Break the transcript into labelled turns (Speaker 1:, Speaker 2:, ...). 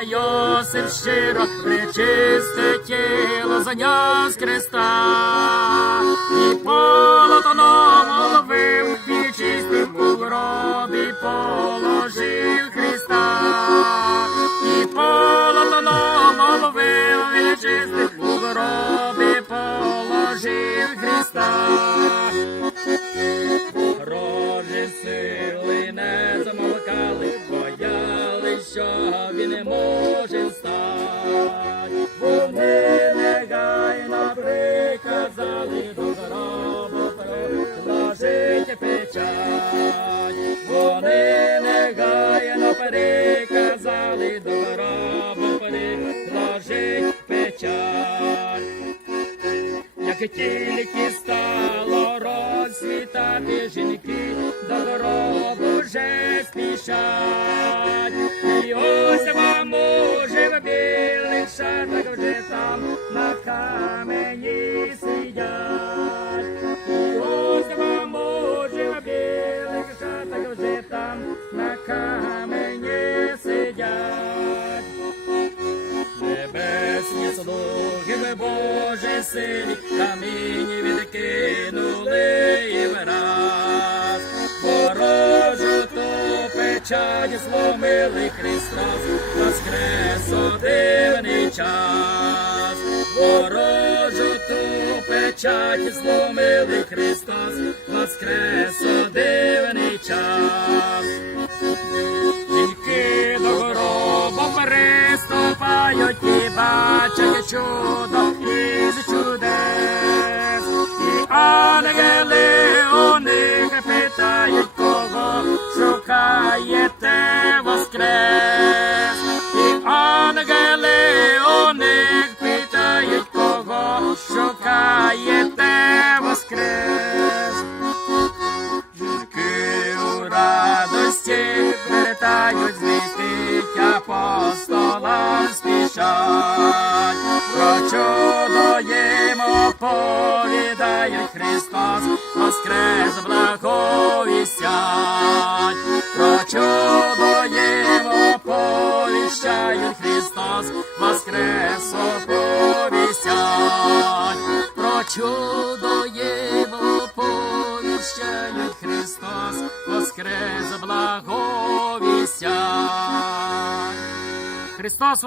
Speaker 1: Йосип щиро причисте тіло заняс креста, і полотоном ловив, і чистим у гробі положив Христа, і полотоном ловив, і чистим у гробі положив Христа. Вони негайно приказали до гроба положити печать. Вони негайно приказали до гроба положити печать. Як тільки стало розсвітати жінки, до гробу вже спішать. І шатах вже там на камені сидять. І ось вам уже в білих шатах вже на камені сидять. Небесні слуги ви Боже силі, камінь відкинули і враз. Ворожу ту печать зломили Христос, воскрес дивний час. Ворожу ту печать зломили Христос, воскрес апостолам. Про чудо їм оповідають Христос, воскрес благовістять. Про чудо їм оповіщають Христос, воскрес оповістять. Про чудо їм оповіщають Христос, воскрес благовістять. Христос